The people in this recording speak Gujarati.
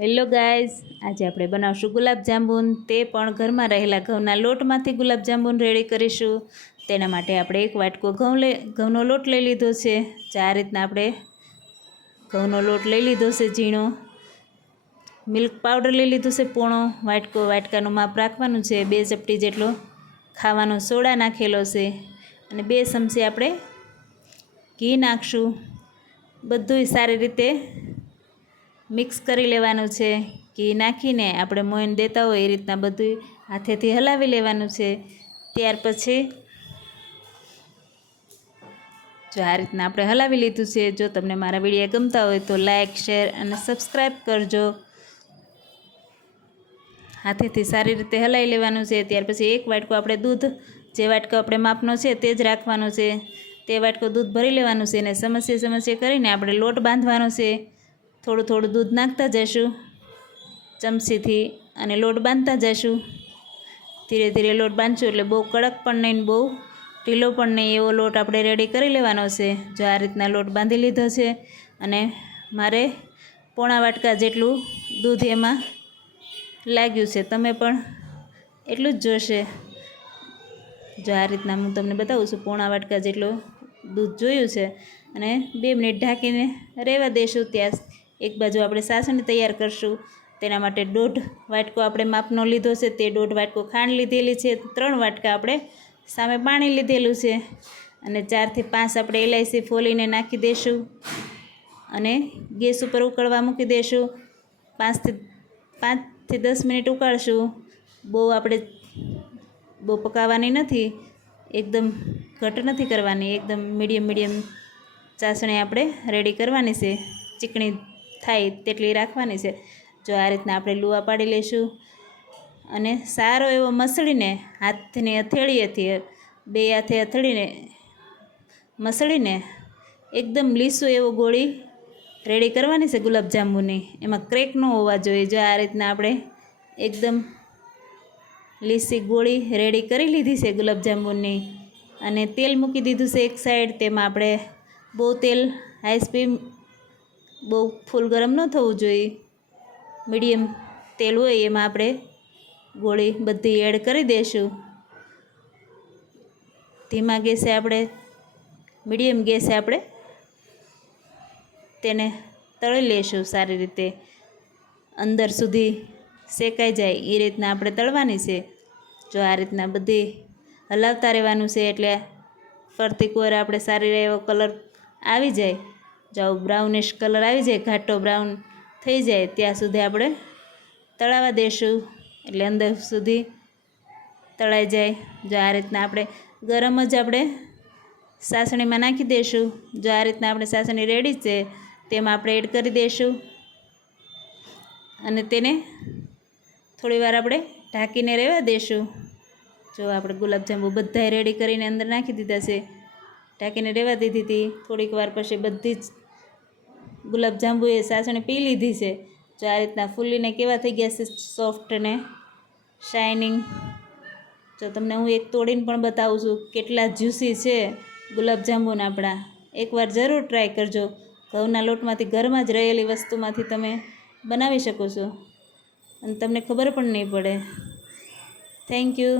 હેલો ગાઈઝ આજે આપણે બનાવશું ગુલાબ જાંબુન. તે પણ ઘરમાં રહેલા ઘઉંના લોટમાંથી ગુલાબ જાંબુન રેડી કરીશું. તેના માટે આપણે એક વાટકો ઘઉં લઈ, ઘઉંનો લોટ લઈ લીધો છે. જે આ રીતના આપણે ઘઉંનો લોટ લઈ લીધો છે ઝીણો. મિલ્ક પાવડર લઈ લીધો છે પોણો. વાટકો વાટકાનું માપ રાખવાનું છે. બે ચપટી જેટલો ખાવાનો સોડા નાખેલો છે. અને બે ચમચી આપણે ઘી નાખશું. બધુંય સારી રીતે મિક્સ કરી લેવાનું છે, ઘી નાખીને આપણે મોઈન દેતા હોય એ રીતના બધું હાથેથી હલાવી લેવાનું છે. ત્યાર પછી જો આ રીતના આપણે હલાવી લીધું છે, જો તમને મારા વીડિયો ગમતા હોય તો લાઇક શેર અને સબસ્ક્રાઈબ કરજો. હાથેથી સારી રીતે હલાવી લેવાનું છે, ત્યાર પછી એક વાટકો આપણે દૂધ, જે વાટકો આપણે માપનો છે તે જ રાખવાનો છે. તે વાટકો દૂધ ભરી લેવાનું છે અને સમસ્યા સમસ્યા કરીને આપણે લોટ બાંધવાનો છે. થોડું થોડું દૂધ નાખતા જઈશું, ચમચીથી અને લોટ બાંધતા જઈશું. ધીરે ધીરે લોટ બાંધશું એટલે બહુ કડક પણ નહીં બહુ ઢીલો પણ નહીં એવો લોટ આપણે રેડી કરી લેવાનો છે. જો આ રીતના લોટ બાંધી લીધો છે અને મારે પોણા વાટકા જેટલું દૂધ એમાં લાગ્યું છે. તમે પણ એટલું જ જોશે. જો આ રીતના હું તમને બતાવું છું, પોણા વાટકા જેટલું દૂધ જોયું છે અને બે મિનિટ ઢાંકીને રહેવા દઈશું ત્યાં એક બાજુ આપણે સાસણી તૈયાર કરશું, તેના માટે દોઢ વાટકો આપણે માપનો લીધો છે, તે દોઢ વાટકો ખાંડ લીધેલી છે, ત્રણ વાટકા આપણે સામે પાણી લીધેલું છે અને ચારથી પાંચ આપણે એલાયચી ફોલીને નાખી દઈશું અને ગેસ ઉપર ઉકળવા મૂકી દઈશું પાંચથી પાંચથી દસ મિનિટ ઉકાળશું, બહુ આપણે બહુ પકાવવાની નથી, એકદમ ઘટ નથી કરવાની, એકદમ મીડિયમ મીડિયમ ચાસણી આપણે રેડી કરવાની છે, ચીકણી થાય તેટલી રાખવાની છે. જો આ રીતના આપણે લુવા પાડી લઈશું અને સારો એવો મસળીને હાથની હથેળીએથી બે હાથે હથેળીને મસળીને એકદમ લીસો એવો ગોળી રેડી કરવાની છે ગુલાબજાંબુની. એમાં ક્રેક ન હોવા જોઈએ. જો આ રીતના આપણે એકદમ લીસી ગોળી રેડી કરી લીધી છે ગુલાબજાંબુની અને તેલ મૂકી દીધું છે એક સાઈડ. તેમાં આપણે બહુ તેલ હાઈ સ્પીડ બહુ ફૂલ ગરમ ન થવું જોઈએ. મીડિયમ તેલ હોય એમાં આપણે ગોળી બધી એડ કરી દઈશું ધીમા ગેસે આપણે, મીડિયમ ગેસે આપણે તેને તળી લઈશું સારી રીતે. અંદર સુધી શેકાઈ જાય એ રીતના આપણે તળવાની છે. જો આ રીતના બધી હલાવતા રહેવાનું છે એટલે ફરતી કોર આપણે સારી એવો કલર આવી જાય. જો બ્રાઉનિશ કલર આવી જાય, ઘાટો બ્રાઉન થઈ જાય, ત્યાં સુધી આપણે તળાવા દઈશું એટલે અંદર સુધી તળાઈ જાય. જો આ રીતના આપણે ગરમ જ આપણે સાસણીમાં નાખી દઈશું જો આ રીતના આપણે સાસણી રેડી છે, તેમાં આપણે એડ કરી દઈશું અને તેને થોડી વાર આપણે ઢાંકીને રહેવા દઈશું જો આપણે ગુલાબજાંબુ બધાએ રેડી કરીને અંદર નાખી દીધા છે. ઢાંકીને રહેવા દીધી હતી. થોડીક વાર પછી બધી જ ગુલાબજાંબુ એ સાસણી પી લીધી છે. જો આ રીતના ફૂલીને કેવા થઈ ગયા છે સોફ્ટ ને શાઇનિંગ જો તમને હું એક તોડીને પણ બતાવું છું કેટલા જ્યુસી છે ગુલાબજાંબુન આપણા. એકવાર જરૂર ટ્રાય કરજો. ઘઉંના લોટમાંથી ઘરમાં જ રહેલી વસ્તુમાંથી તમે બનાવી શકો છો. અને તમને ખબર પણ નહીં પડે. Thank you